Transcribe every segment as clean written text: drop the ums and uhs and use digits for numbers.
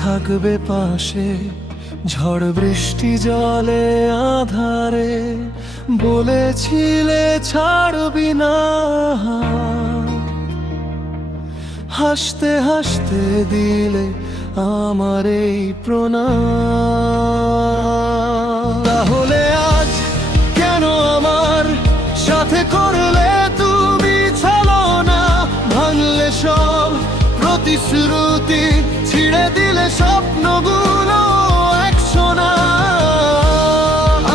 থাকবে পাশে, ঝড় বৃষ্টি জলে আধারে, বলেছিলে ছাড়বি না। হাসতে হাসতে দিলে আমার এই প্রণাম। তাহলে আজ কেন আমার সাথে করলে তুমি ছলনা? ভাঙলে সব প্রতিশ্রুতি, ছিঁড়ে দিলে স্বপ্নগুলো একশোনা।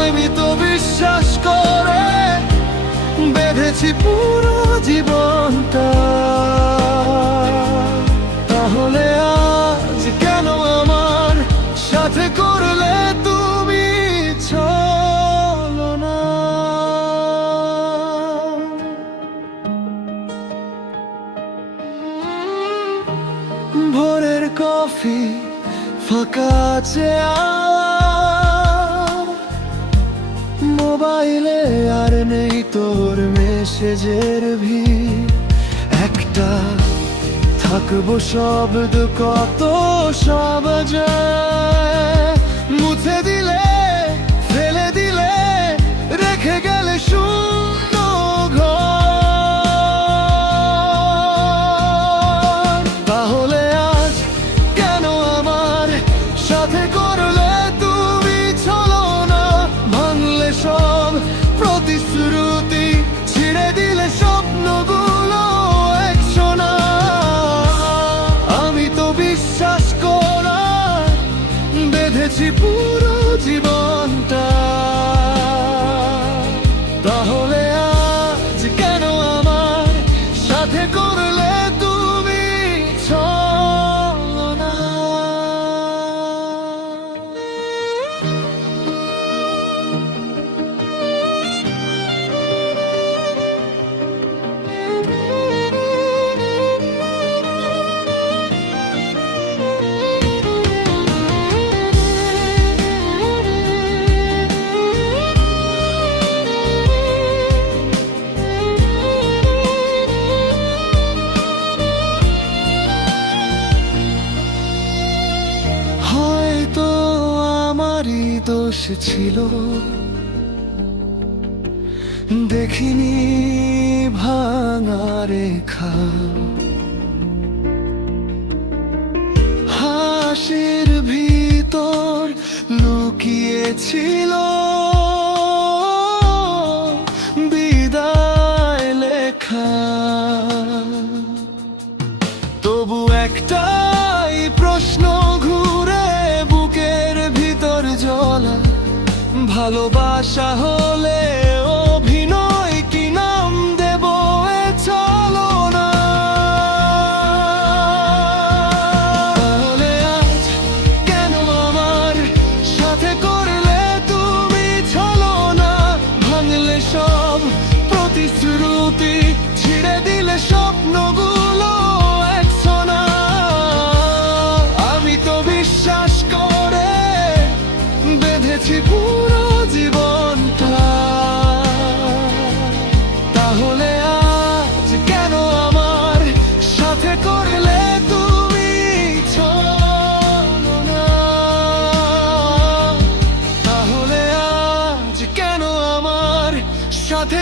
আমি তো বিশ্বাস করে বেঁধেছি পুরো জীবনটা। তাহলে আজ কেন আমার সাথে করলে তুমি ছলনা? ভোরের কফি, ফাঁকা চেয়ার, মোবাইলে আর নেই তোর মেসেজের ভিড়। একটা থাকবো শব্দ, কত সব যায় মুছে দিলে, ফেলে দিলে, রেখে গেলে শূন্য ঘর। তাহলে আজ কেন আমার সাথে করলে তুমি ছলনা? ভাঙলে সব প্রতিশ্রুতি, ছিঁড়ে দিলে স্বপ্নগুলো একশোনা। আমি তো বিশ্বাস করা বেঁধেছি পুরো জীবনটা। তাহলে আজ কেন আমার সাথে করলে তুমি ছলনা? হয়তো আমারই দোষ ছিল, দেখিনি ভাঙা রেখা। হাসির ভিতর লুকিয়েছিল বিদায় লেখা। তবু একটাই প্রশ্ন ঘুরে বুকের ভিতর জ্বলা, ভালোবাসা হলে অভিনয় কি নাম দেব এ ছলনা? তাহলে আজ কেন আমার সাথে করলে তুমি ছলনা? ভাঙলে সব প্রতিশ্রুতি, ছিঁড়ে দিলে স্বপ্নগুলো একশোনা। আমি তো বিশ্বাস করে বেঁধেছি পুরো জীবনটা। তাহলে আজ কেন আমার সাথে করলে তুমি ছলনা? তাহলে আজ কেন আমার সাথে